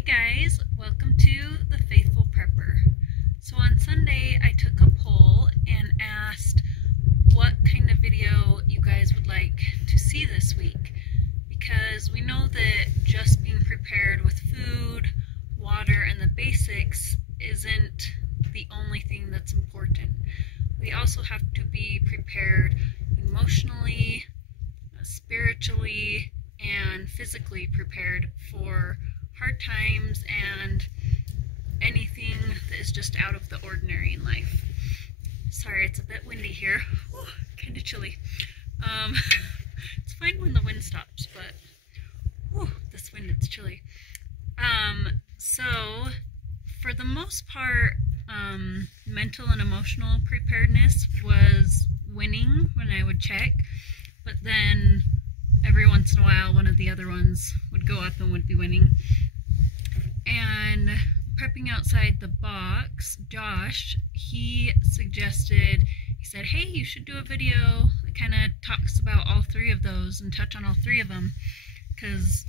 Hey guys, welcome to The Faithful Prepper. So on Sunday I took a poll and asked what kind of video you guys would like to see this week, because we know that just being prepared with food, water, and the basics isn't the only thing that's important. We also have to be prepared emotionally, spiritually, and physically prepared for hard times and anything that is just out of the ordinary in life. Sorry, it's a bit windy here. Kind of chilly. It's fine when the wind stops, but this wind, it's chilly. So for the most part, mental and emotional preparedness was winning when I would check, but then every once in a while one of the other ones would go up and would be winning. And prepping outside the box, Josh, he suggested, he said, hey, you should do a video that kind of talks about all three of those and touch on all three of them, because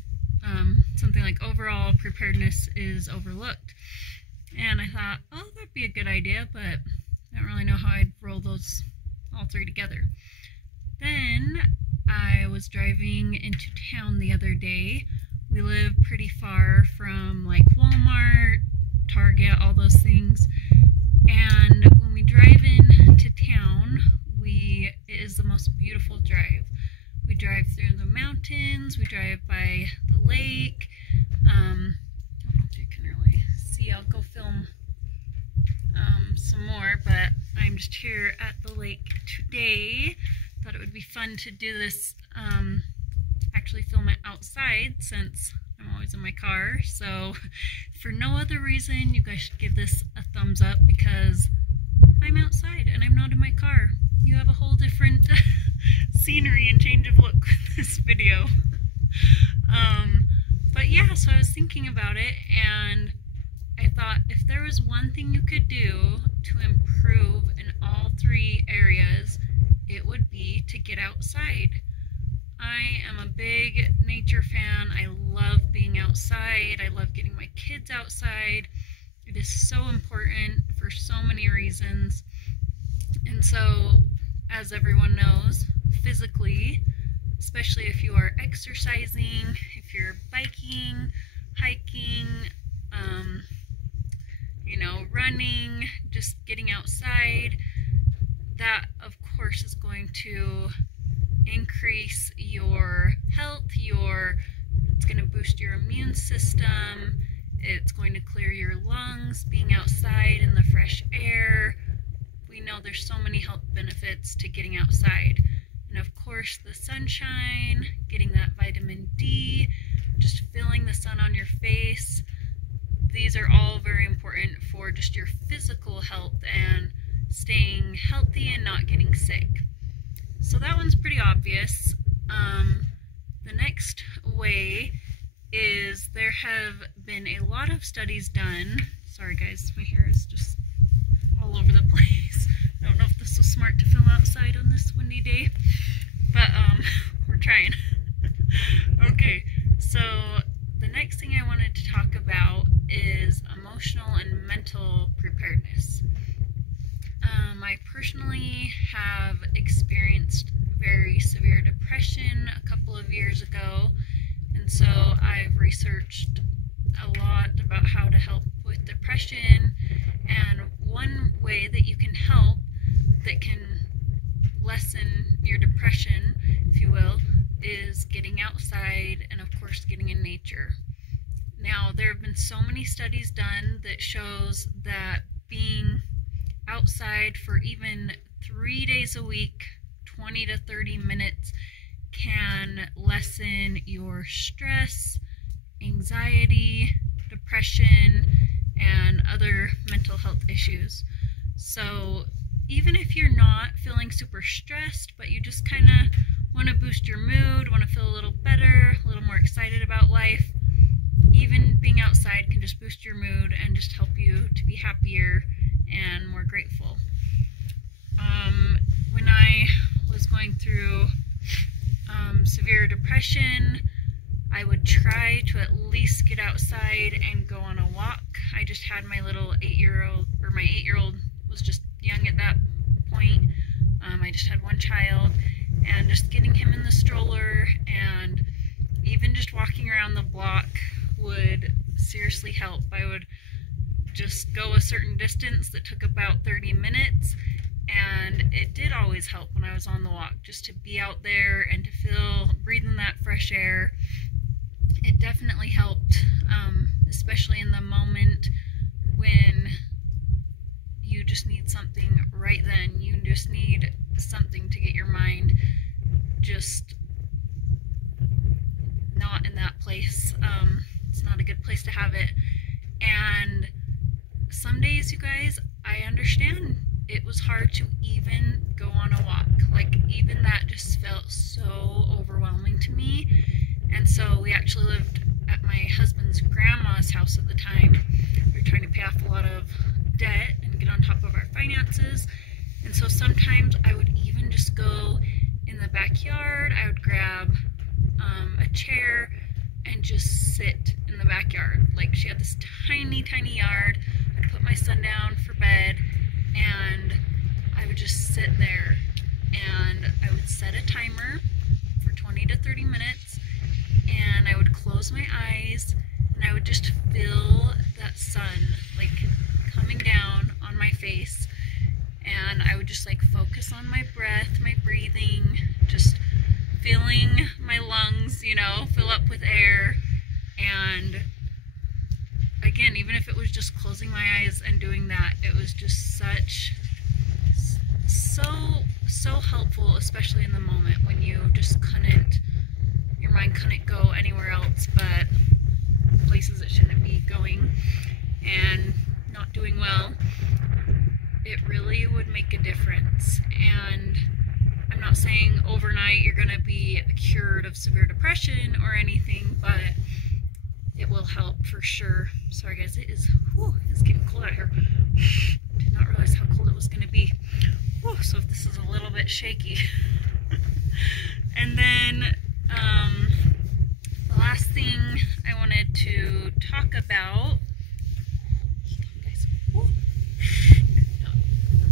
something like overall preparedness is overlooked. And I thought, oh, that'd be a good idea, but I don't really know how I'd roll those all three together. Then I was driving into town the other day. We live pretty far from like Walmart, Target, all those things. And when we drive into town, it is the most beautiful drive. We drive through the mountains, we drive by the lake. I don't know if you can really see, I'll go film some more, but I'm just here at the lake today. Thought it would be fun to do this, actually film it outside since I'm always in my car. So for no other reason, you guys should give this a thumbs up, because I'm outside and I'm not in my car. You have a whole different scenery and change of look with this video. But yeah, so I was thinking about it and I thought if there was one thing you could do to improve in all three areas, it would be to get outside. I am a big nature fan. I love being outside. I love getting my kids outside. It is so important for so many reasons. And so, as everyone knows, physically, especially if you are exercising, if you're biking, hiking, running, just getting outside, that of course is going to increase your health, it's going to boost your immune system, it's going to clear your lungs, being outside in the fresh air. We know there's so many health benefits to getting outside. And of course the sunshine, getting that vitamin D, just feeling the sun on your face. These are all very important for just your physical health and staying healthy and not getting sick. So that one's pretty obvious. The next way is there have been a lot of studies done. Sorry guys, my hair is just all over the place. I don't know if this was smart to film outside on this windy day, but we're trying. Okay, so the next thing I wanted to talk about is emotional and mental preparedness. I personally have experienced very severe depression a couple of years ago, and so I've researched a lot about how to help with depression, and one way that you can help that can lessen your depression, if you will, is getting outside and of course getting in nature. Now, there have been so many studies done that shows that being outside for even 3 days a week, 20 to 30 minutes, can lessen your stress, anxiety, depression, and other mental health issues. So even if you're not feeling super stressed, but you just kind of want to boost your mood, want to feel a little better, a little more excited about life, even being outside can just boost your mood and just help you to be happier and more grateful. When I was going through severe depression, I would try to at least get outside and go on a walk. I just had my little 8-year-old, or my 8-year-old was just young at that point. I just had one child, and just getting him in the stroller and even just walking around the block would seriously help. I would just go a certain distance that took about 30 minutes, and it did always help when I was on the walk, just to be out there and to feel, breathing that fresh air. It definitely helped, especially in the moment when you just need something right then. You just need something to get your mind just not in that place. It's not a good place to have it. And some days, you guys, I understand it was hard to even go on a walk. Like, even that just felt so overwhelming to me. And so we actually lived at my husband's grandma's house at the time. We were trying to pay off a lot of debt and get on top of our finances. And so sometimes I would even just go in the backyard. I would grab a chair and just sit in the backyard. Like, she had this tiny, tiny yard. I'd put my son down for bed and I would just sit there, and I would set a timer for 20 to 30 minutes, and I would close my eyes and I would just feel that sun like coming down on my face, and I would just like focus on my breath, my breathing, just feeling my lungs, you know, fill up with air. And again, even if it was just closing my eyes and doing that, it was just so helpful, especially in the moment when you just couldn't, your mind couldn't go anywhere else but places it shouldn't be going and not doing well. It really would make a difference. And I'm not saying overnight you're going to be cured of severe depression or anything, but it will help for sure. Sorry guys, it's getting cold out here. Did not realize how cold it was going to be. Whew, so if this is a little bit shaky. And then the last thing I wanted to talk about, guys,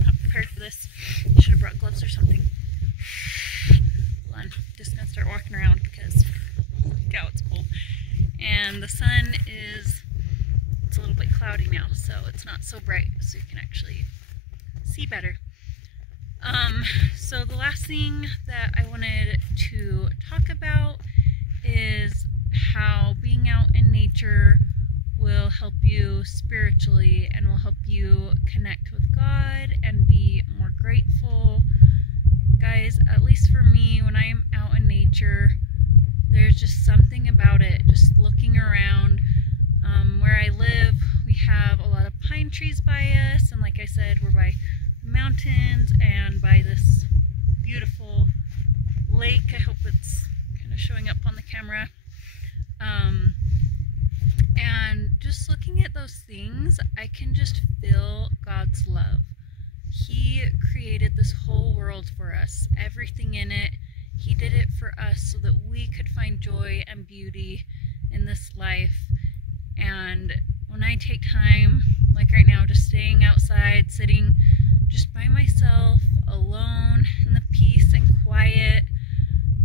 not prepared for this. Should have brought gloves or something. Hold on, just gonna start walking around because holy cow, it's cold. And the sun it's a little bit cloudy now, so it's not so bright, so you can actually see better. So the last thing that I wanted to talk about is how being out in nature will help you spiritually and will help you connect with God and be more grateful. Guys, at least for me, when I'm out in nature, there's just something about it, just looking around. Where I live, we have a lot of pine trees by us, and like I said, we're by the mountains and by this beautiful lake. I hope it's kind of showing up on the camera. And just looking at those things, I can just feel God's love. He created this whole world for us, everything in it. He did it for us so that we could find joy and beauty in this life. And when I take time, like right now, just staying outside, sitting just by myself, alone, in the peace and quiet,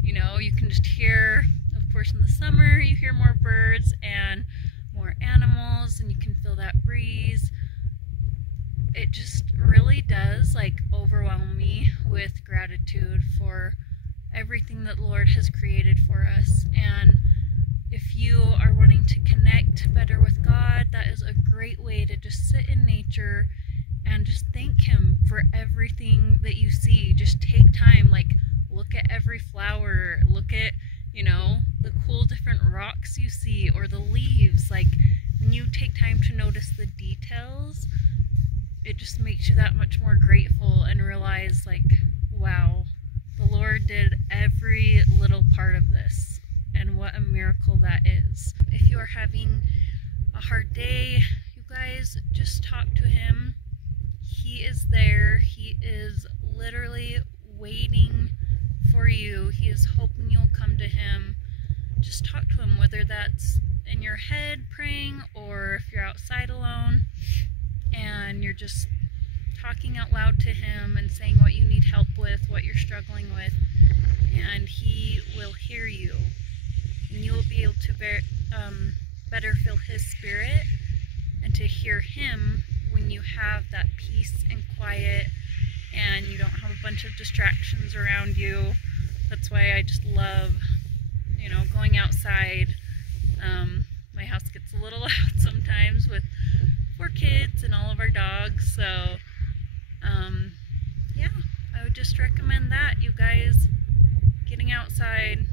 you know, you can just hear, of course in the summer, you hear more birds and more animals, and you can feel that breeze. It just really does like overwhelm me with gratitude for everything that the Lord has created for us. And if you are wanting to connect better with God, that is a great way to just sit in nature and just thank Him for everything that you see. Just take time, like look at every flower, look at, you know, the cool different rocks you see or the leaves. Like when you take time to notice the details, it just makes you that much more grateful and realize like, wow, the Lord did every little part of this, and what a miracle that is. If you are having a hard day, you guys, just talk to Him. He is there. He is literally waiting for you. He is hoping you'll come to Him. just talk to him, whether that's in your head praying or if you're outside alone and you're just talking out loud to him and saying what you need help with, what you're struggling with, and he will hear you. And you will be able to better feel his spirit and to hear him when you have that peace and quiet and you don't have a bunch of distractions around you. That's why I just love, you know, going outside. My house gets a little loud sometimes with 4 kids and all of our dogs, so yeah, I would just recommend that, you guys. Getting outside,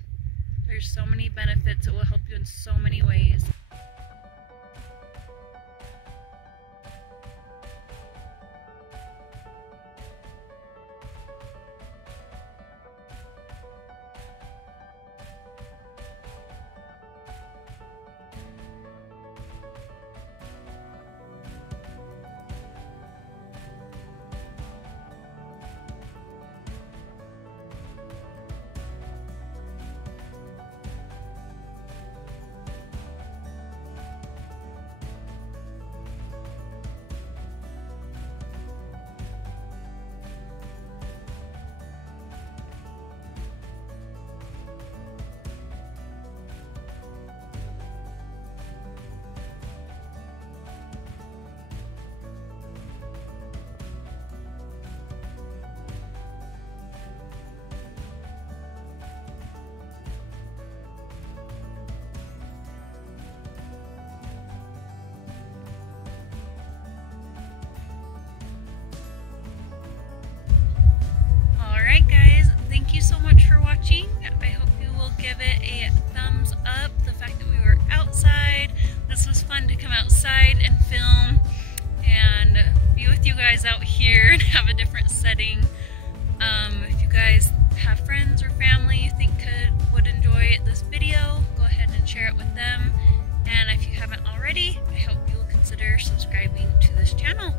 there's so many benefits. It will help you in so many ways. Alright guys, thank you so much for watching. I hope you will give it a thumbs up, the fact that we were outside. This was fun to come outside and film and be with you guys out here and have a different setting. If you guys have friends or family you think would enjoy this video, go ahead and share it with them. And if you haven't already, I hope you will consider subscribing to this channel.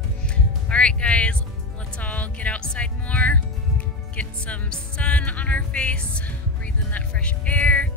Alright guys, let's all get outside more. Get some sun on our face, breathe in that fresh air,